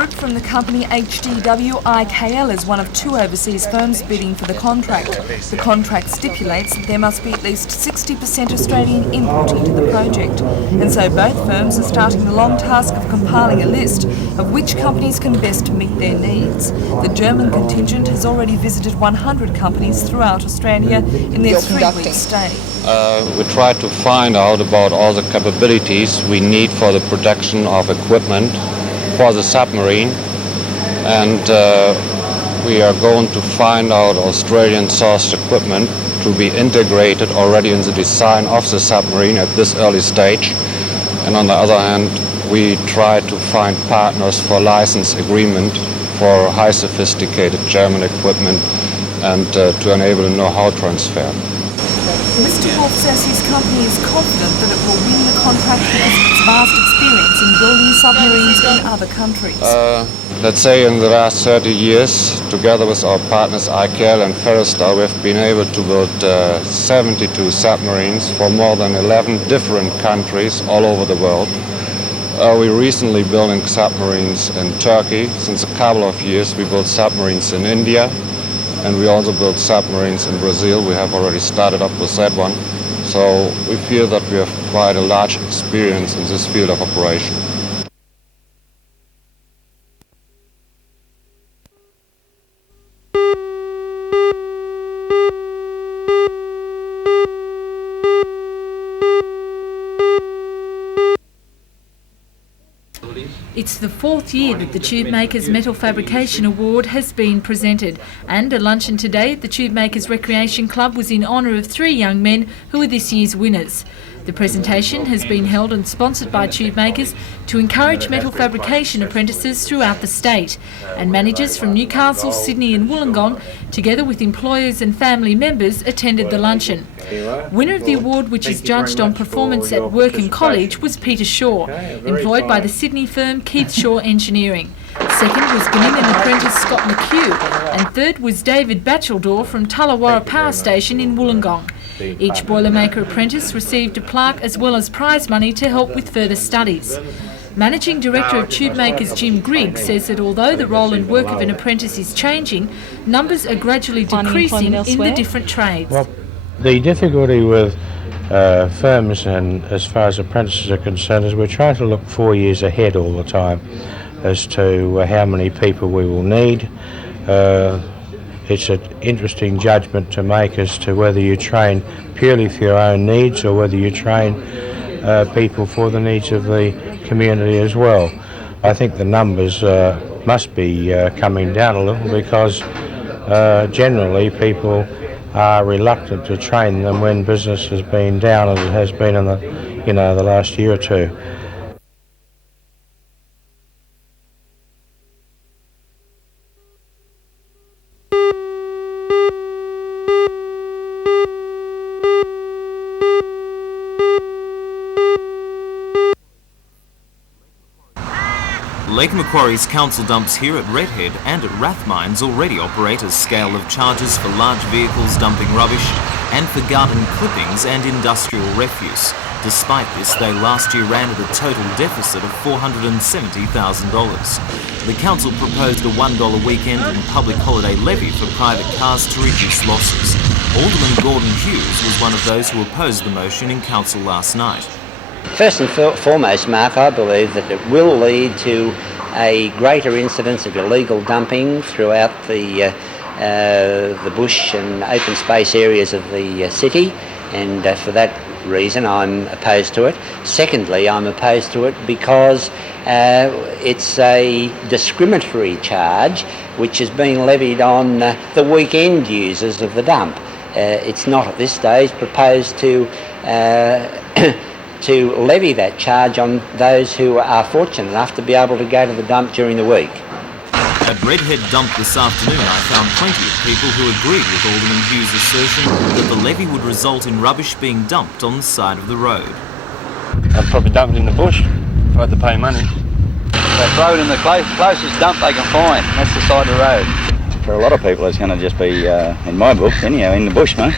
Group from the company HDW-IKL is one of two overseas firms bidding for the contract. The contract stipulates that there must be at least 60% Australian input into the project, and so both firms are starting the long task of compiling a list of which companies can best meet their needs. The German contingent has already visited 100 companies throughout Australia in their 3-week stay. We try to find out about all the capabilities we need for the production of equipment for the submarine, and we are going to find out Australian sourced equipment to be integrated already in the design of the submarine at this early stage. And on the other hand, we try to find partners for license agreement for high sophisticated German equipment and to enable a know-how transfer. Mr. Wolf says his company is confident that it will win the contract because of its vast experience in building submarines in other countries. Let's say in the last 30 years, together with our partners IKL and Ferristar, we've been able to build 72 submarines for more than 11 different countries all over the world. We're recently building submarines in Turkey. Since a couple of years we built submarines in India, and we also build submarines in Brazil. We have already started up with that one. So we feel that we have quite a large experience in this field of operation. It's the fourth year that the Tube Makers Metal Fabrication Award has been presented, and a luncheon today at the Tube Makers Recreation Club was in honour of 3 young men who are this year's winners. The presentation has been held and sponsored by Tube Makers to encourage metal fabrication apprentices throughout the state, and managers from Newcastle, Sydney and Wollongong, together with employers and family members, attended the luncheon. Winner of the award, which is judged on performance at work and college, was Peter Shaw, employed by the Sydney firm Keith Shaw Engineering. Second was Ghanaian apprentice Scott McHugh, and third was David Batcheldor from Tullawarra Power Station in Wollongong. Each Boilermaker apprentice received a plaque as well as prize money to help with further studies. Managing Director of Tube Makers Jim Grigg says that although the role and work of an apprentice is changing, numbers are gradually decreasing in the different trades. Well, the difficulty with firms and as far as apprentices are concerned is we're trying to look 4 years ahead all the time as to how many people we will need. It's an interesting judgment to make as to whether you train purely for your own needs or whether you train people for the needs of the community as well. I think the numbers must be coming down a little because generally people are reluctant to train them when business has been down as it has been in the last year or two. Lake Macquarie's council dumps here at Redhead and at Rathmines already operate a scale of charges for large vehicles dumping rubbish and for garden clippings and industrial refuse. Despite this, they last year ran at a total deficit of $470,000. The council proposed a $1 weekend and public holiday levy for private cars to reduce losses. Alderman Gordon Hughes was one of those who opposed the motion in council last night. First and foremost, Mark, I believe that it will lead to a greater incidence of illegal dumping throughout the bush and open space areas of the city, and for that reason I'm opposed to it. Secondly, I'm opposed to it because it's a discriminatory charge which is being levied on the weekend users of the dump. It's not at this stage proposed to to levy that charge on those who are fortunate enough to be able to go to the dump during the week. At Redhead Dump this afternoon, I found plenty of people who agreed with Alderman Hughes' assertion that the levy would result in rubbish being dumped on the side of the road. I'd probably dump it in the bush if I had to pay money. They throw it in the closest dump they can find. That's the side of the road. For a lot of people, it's going to just be, in my book, anyhow, in the bush, mate.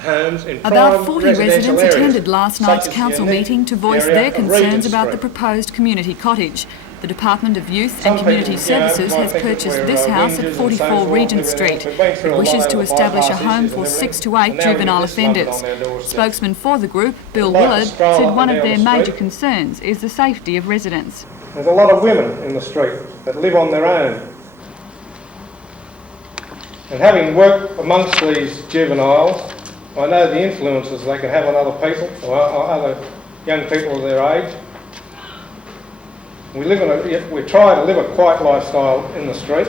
homes in About prime 40 residential residents areas, attended last night's such as council the meeting to voice area their of concerns Regent about the Street. proposed community cottage. The Department of Youth and Some Community people, you know, Services might has think that purchased we're, this house whingers at and 44 so forth, Regent we've Street. been through It a lot wishes of to the establish a bypass home issues for and 6 to everything, 8 and now we juvenile get this lump offenders. on their doorstep. Spokesman for the group, Bill We'd like to Willard, stroll said up one and of down their the major street. concerns is the safety of residents. There's a lot of women in the street that live on their own. And having worked amongst these juveniles, I know the influences they can have on other people, or other young people of their age. We try to live a quiet lifestyle in the street.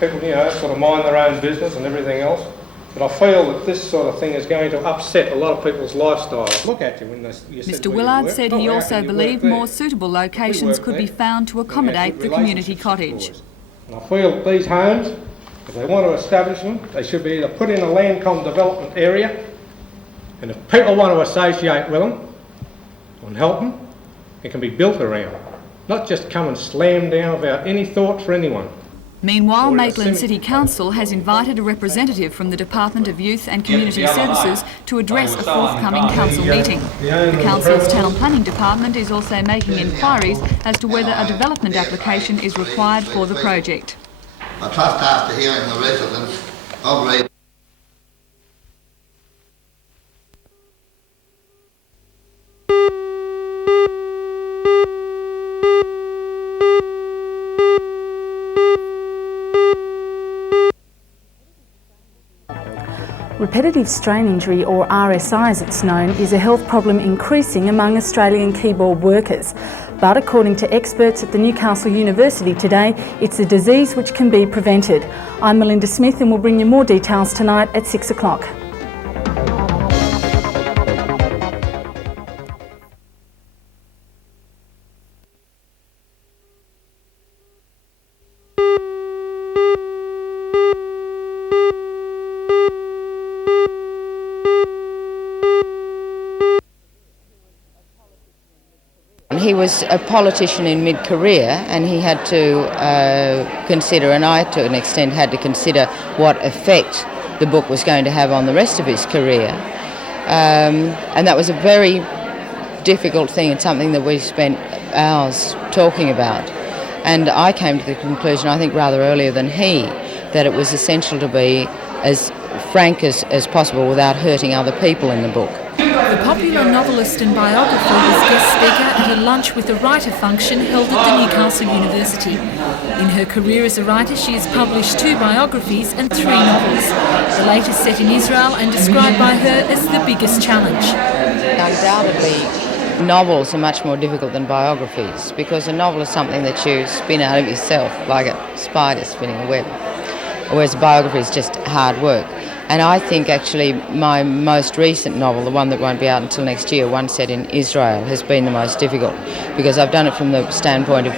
People, you know, sort of mind their own business and everything else. But I feel that this sort of thing is going to upset a lot of people's lifestyles. Look at you when you said Mr where you Willard work. said Oh, he how also can you work believed there? more suitable locations work could be there, found to then you have accommodate good the community relationships, of cottage. course. And I feel that these homes, if they want to establish them, they should be either put in a Landcom development area, and if people want to associate with them and help them, it can be built around, not just come and slam down without any thought for anyone. Meanwhile, Or a Maitland semi- City Council has invited a representative from the Department of Youth and Community Services to address a forthcoming council meeting. The council's town planning department is also making inquiries as to whether a development application is required for the project. I trust after hearing the residents of Reed. Repetitive strain injury, or RSI as it's known, is a health problem increasing among Australian keyboard workers. But according to experts at the Newcastle University today, it's a disease which can be prevented. I'm Melinda Smith and we'll bring you more details tonight at 6 o'clock. He was a politician in mid-career and he had to consider, and I to an extent had to consider, what effect the book was going to have on the rest of his career. And that was a very difficult thing and something that we spent hours talking about. And I came to the conclusion, I think rather earlier than he, that it was essential to be as frank as possible without hurting other people in the book. The popular novelist and biographer was guest speaker at a lunch with a writer function held at the Newcastle University. In her career as a writer, she has published 2 biographies and 3 novels, the latest set in Israel and described by her as the biggest challenge. Undoubtedly, novels are much more difficult than biographies, because a novel is something that you spin out of yourself, like a spider spinning a web, whereas a biography is just hard work. And I think actually my most recent novel, the one that won't be out until next year, one set in Israel, has been the most difficult, because I've done it from the standpoint of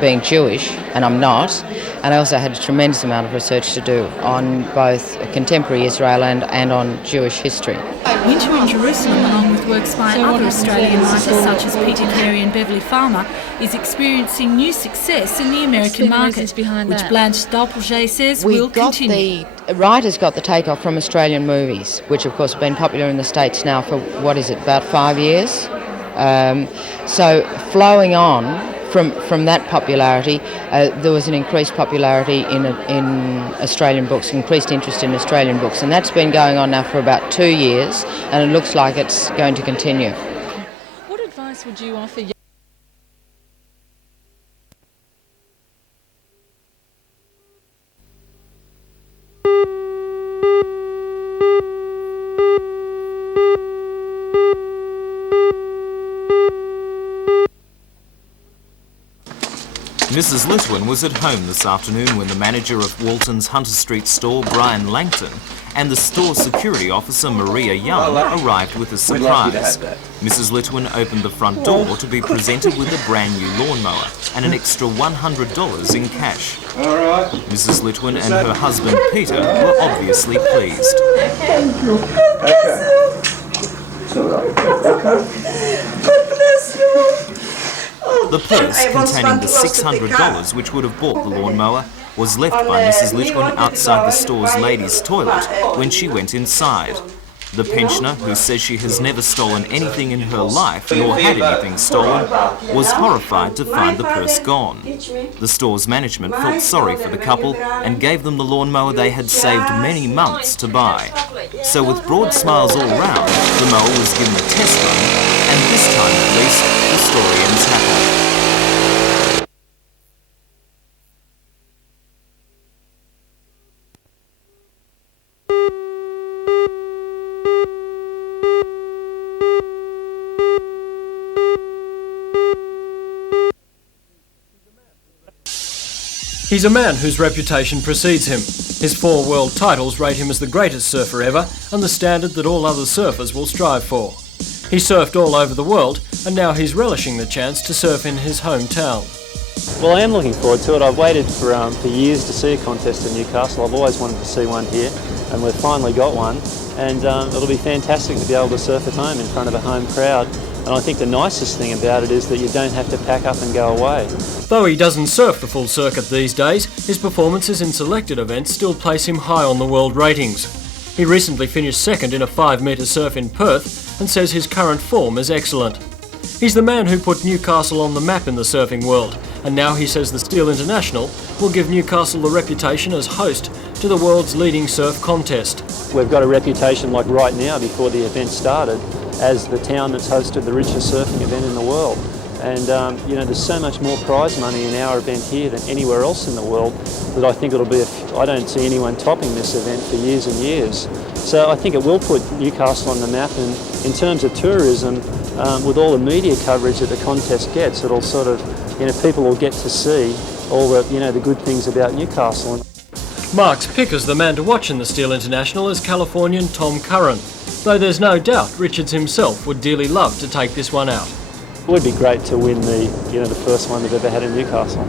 being Jewish, and I'm not, and I also had a tremendous amount of research to do on both contemporary Israel and on Jewish history. Winter in Jerusalem, along with works by other Australian writers such as Peter Carey and Beverly Farmer, is experiencing new success in the American market, which Blanche Dalpolget says will continue. The writers got the takeoff from Australian movies, which of course have been popular in the States now for, about 5 years. So flowing on from that popularity, there was an increased popularity in Australian books, increased interest in Australian books, and that's been going on now for about 2 years, and it looks like it's going to continue. What advice would you offer? Mrs. Litwin was at home this afternoon when the manager of Walton's Hunter Street store, Brian Langton, and the store security officer, Maria Young, arrived with a surprise. Mrs. Litwin opened the front door to be presented with a brand new lawnmower and an extra $100 in cash. Mrs. Litwin and her husband, Peter, were obviously pleased. Thank you. God bless you. The purse containing the $600 which would have bought the lawnmower was left by Mrs. Litwin outside the store's ladies' toilet when she went inside. The pensioner, who says she has never stolen anything in her life nor had anything stolen, was horrified to find the purse gone. The store's management felt sorry for the couple and gave them the lawnmower they had saved many months to buy. So with broad smiles all round, the mower was given a test run, and this time at least, the story ends happily. He's a man whose reputation precedes him. His 4 world titles rate him as the greatest surfer ever and the standard that all other surfers will strive for. He surfed all over the world and now he's relishing the chance to surf in his hometown. Well, I am looking forward to it. I've waited for years to see a contest in Newcastle. I've always wanted to see one here and we've finally got one, and it'll be fantastic to be able to surf at home in front of a home crowd. And I think the nicest thing about it is that you don't have to pack up and go away. Though he doesn't surf the full circuit these days, his performances in selected events still place him high on the world ratings. He recently finished second in a 5-metre surf in Perth and says his current form is excellent. He's the man who put Newcastle on the map in the surfing world, and now he says the Steel International will give Newcastle the reputation as host to the world's leading surf contest. We've got a reputation, like right now before the event started, as the town that's hosted the richest surfing event in the world. And you know, there's so much more prize money in our event here than anywhere else in the world that I think it'll be, I don't see anyone topping this event for years and years. So I think it will put Newcastle on the map, and in terms of tourism, with all the media coverage that the contest gets, it'll sort of, you know, people will get to see all the, you know, the good things about Newcastle. Mark's pick as the man to watch in the Steel International is Californian Tom Curran, though there's no doubt Richards himself would dearly love to take this one out. It would be great to win the, you know, the first one they've ever had in Newcastle.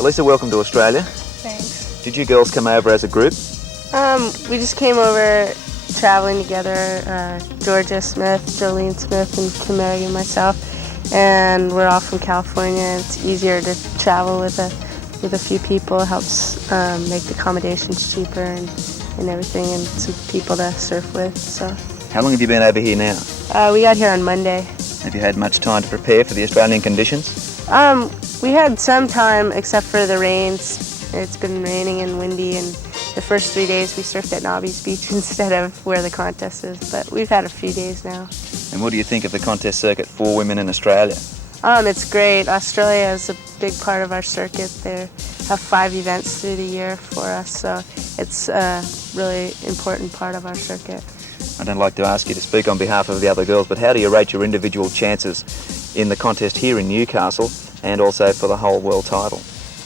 Lisa, welcome to Australia. Thanks. Did you girls come over as a group? We just came over traveling together, Georgia Smith, Jolene Smith, and Kim Merrick and myself, and we're all from California. It's easier to travel with a few people. It helps make the accommodations cheaper and everything, and some people to surf with. So. How long have you been over here now? We got here on Monday. Have you had much time to prepare for the Australian conditions? We had some time, except for the rains. It's been raining and windy, and the first 3 days we surfed at Nobby's Beach instead of where the contest is, but we've had a few days now. And what do you think of the contest circuit for women in Australia? It's great. Australia is a big part of our circuit. They have 5 events through the year for us, so it's a really important part of our circuit. I don't like to ask you to speak on behalf of the other girls, but how do you rate your individual chances in the contest here in Newcastle and also for the whole world title?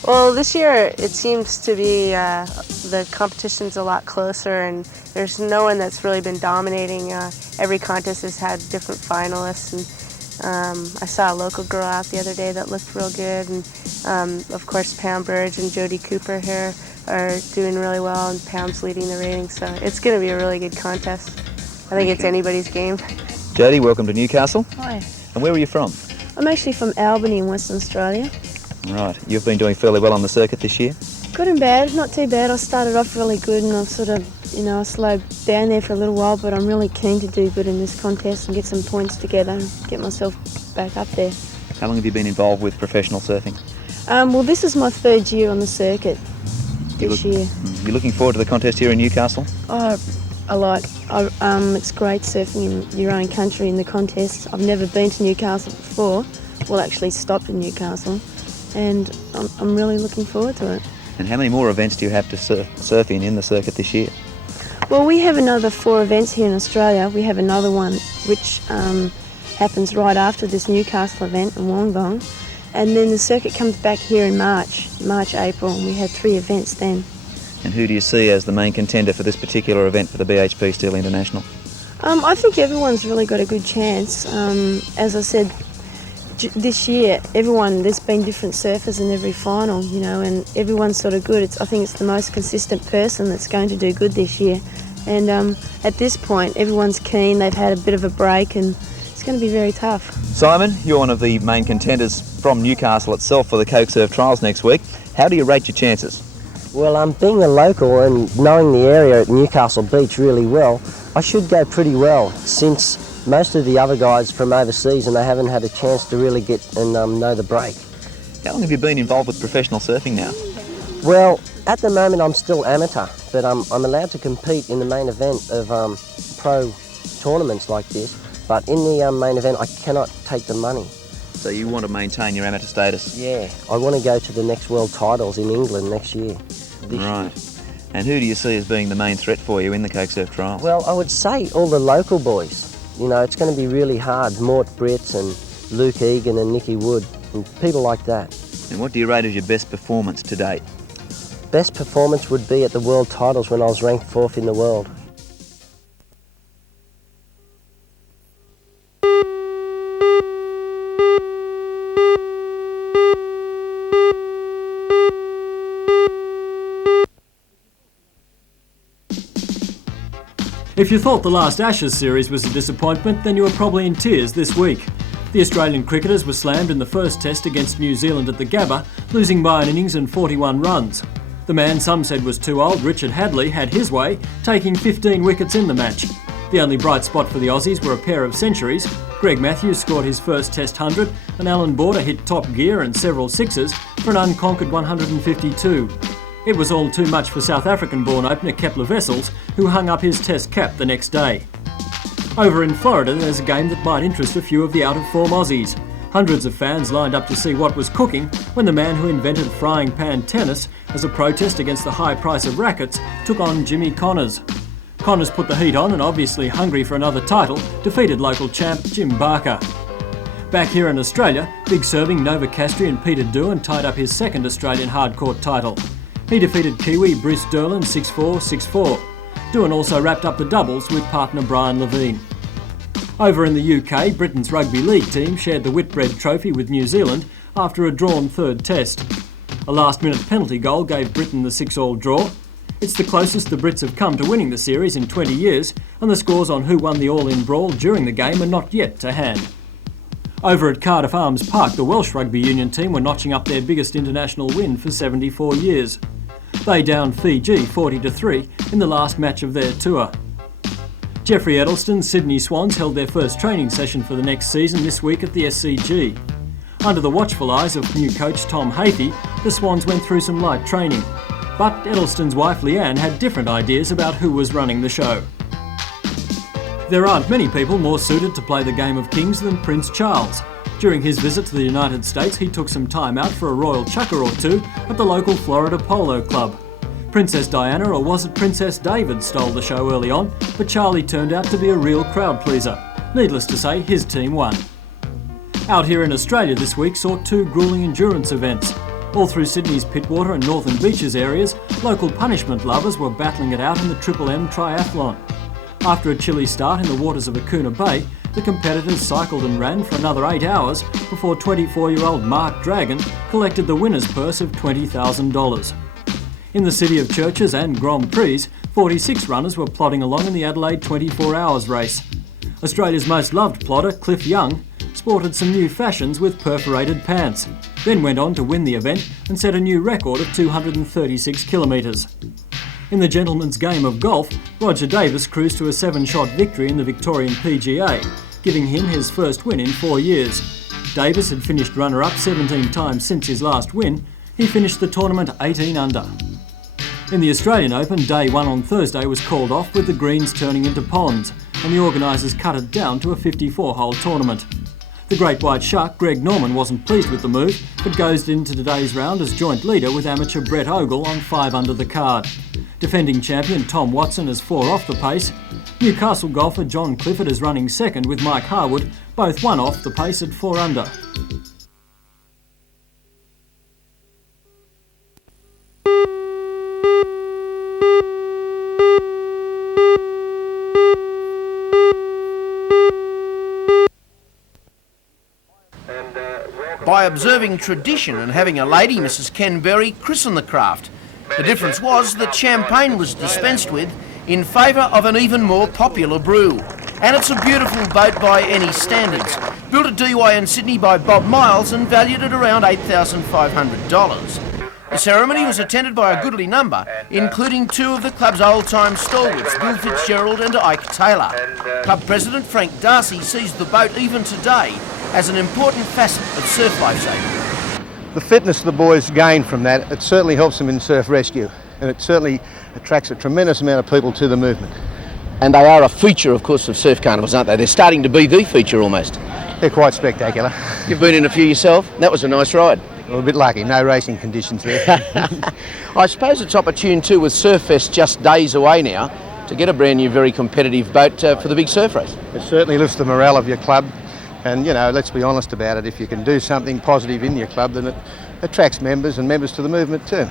Well, this year it seems to be the competition's a lot closer, and there's no one that's really been dominating. Every contest has had different finalists, and I saw a local girl out the other day that looked real good, and of course Pam Burge and Jodie Cooper here are doing really well, and Pam's leading the rating, so it's going to be a really good contest. I think it's anybody's game. Jodie, welcome to Newcastle. Hi. And where are you from? I'm actually from Albany in Western Australia. Right. You've been doing fairly well on the circuit this year? Good and bad, not too bad. I started off really good and I've sort of, I slowed down there for a little while, but I'm really keen to do good in this contest and get some points together and get myself back up there. How long have you been involved with professional surfing? Well, this is my 3rd year on the circuit this year. You're looking forward to the contest here in Newcastle? Oh, a lot. It's great surfing in your own country in the contest. I've never been to Newcastle before. Well, actually stopped in Newcastle, and I'm really looking forward to it. And how many more events do you have to surf in the circuit this year? Well, we have another 4 events here in Australia. We have another one which happens right after this Newcastle event in Wollongong. And then the circuit comes back here in March, April, and we had 3 events then. And who do you see as the main contender for this particular event for the BHP Steel International? I think everyone's really got a good chance. As I said, this year, there's been different surfers in every final, you know, and everyone's sort of good. I think it's the most consistent person that's going to do good this year. And at this point, everyone's keen, they've had a bit of a break, and it's going to be very tough. Simon, you're one of the main contenders from Newcastle itself for the Coke Surf Trials next week. How do you rate your chances? Well, being a local and knowing the area at Newcastle Beach really well, I should go pretty well, since most of the other guys from overseas and they haven't had a chance to really get and know the break. How long have you been involved with professional surfing now? Well, at the moment I'm still amateur, but I'm allowed to compete in the main event of pro tournaments like this, but in the main event I cannot take the money. So you want to maintain your amateur status? Yeah, I want to go to the next World Titles in England next year. Right. And who do you see as being the main threat for you in the Coke Surf Trials? Well, I would say all the local boys. You know, it's going to be really hard. Mort Britz and Luke Egan and Nicky Wood and people like that. And what do you rate as your best performance to date? Best performance would be at the World Titles when I was ranked 4th in the world. If you thought the last Ashes series was a disappointment, then you were probably in tears this week. The Australian cricketers were slammed in the first test against New Zealand at the Gabba, losing by an innings and 41 runs. The man some said was too old, Richard Hadley, had his way, taking 15 wickets in the match. The only bright spot for the Aussies were a pair of centuries. Greg Matthews scored his first Test 100, and Alan Border hit top gear and several sixes for an unconquered 152. It was all too much for South African-born opener Kepler Wessels, who hung up his Test cap the next day. Over in Florida, there's a game that might interest a few of the out-of-form Aussies. Hundreds of fans lined up to see what was cooking when the man who invented frying pan tennis as a protest against the high price of rackets took on Jimmy Connors. Connors put the heat on and, obviously hungry for another title, defeated local champ Jim Barker. Back here in Australia, big serving Nova Castri and Peter Doohan tied up his second Australian hardcourt title. He defeated Kiwi Bruce Derlin 6-4, 6-4. Doohan also wrapped up the doubles with partner Brian Levine. Over in the UK, Britain's rugby league team shared the Whitbread Trophy with New Zealand after a drawn third test. A last-minute penalty goal gave Britain the 6-all draw. It's the closest the Brits have come to winning the series in 20 years, and the scores on who won the all-in brawl during the game are not yet to hand. Over at Cardiff Arms Park, the Welsh Rugby Union team were notching up their biggest international win for 74 years. They downed Fiji 40-3 in the last match of their tour. Jeffrey Edelston's Sydney Swans held their first training session for the next season this week at the SCG. Under the watchful eyes of new coach Tom Hafey, the Swans went through some light training. But Edelston's wife Leanne had different ideas about who was running the show. There aren't many people more suited to play the game of kings than Prince Charles. During his visit to the United States, he took some time out for a royal chukker or two at the local Florida Polo Club. Princess Diana, or was it Princess David, stole the show early on, but Charlie turned out to be a real crowd pleaser. Needless to say, his team won. Out here in Australia this week saw 2 gruelling endurance events. All through Sydney's Pittwater and Northern Beaches areas, local punishment lovers were battling it out in the Triple M Triathlon. After a chilly start in the waters of Akuna Bay, the competitors cycled and ran for another 8 hours before 24-year-old Mark Dragon collected the winner's purse of $20,000. In the city of churches and Grand Prix, 46 runners were plodding along in the Adelaide 24 Hours race. Australia's most loved plodder, Cliff Young, sported some new fashions with perforated pants, then went on to win the event and set a new record of 236 kilometres. In the gentleman's game of golf, Roger Davis cruised to a 7-shot victory in the Victorian PGA, giving him his first win in 4 years. Davis had finished runner-up 17 times since his last win. He finished the tournament 18 under. In the Australian Open, day 1 on Thursday was called off with the greens turning into ponds, and the organisers cut it down to a 54-hole tournament. The Great White Shark, Greg Norman, wasn't pleased with the move, but goes into today's round as joint leader with amateur Brett Ogle on 5 under the card. Defending champion Tom Watson is 4 off the pace. Newcastle golfer John Clifford is running second with Mike Harwood, both 1 off the pace at 4 under. By observing tradition and having a lady, Mrs Ken Berry, christen the craft. The difference was that champagne was dispensed with in favour of an even more popular brew. And it's a beautiful boat by any standards, built at DY in Sydney by Bob Miles and valued at around $8,500. The ceremony was attended by a goodly number, including 2 of the club's old-time stalwarts, Bill Fitzgerald and Ike Taylor. Club President Frank Darcy sees the boat even today as an important facet of surf lifesaving. The fitness the boys gain from that, it certainly helps them in surf rescue, and it certainly attracts a tremendous amount of people to the movement. And they are a feature, of course, of surf carnivals, aren't they? They're starting to be the feature almost. They're quite spectacular. You've been in a few yourself? That was a nice ride. Well, a bit lucky, no racing conditions there. I suppose it's opportune too, with Surffest just days away now, to get a brand new, very competitive boat for the big surf race. It certainly lifts the morale of your club, and you know, let's be honest about it, if you can do something positive in your club, then it attracts members and members to the movement too.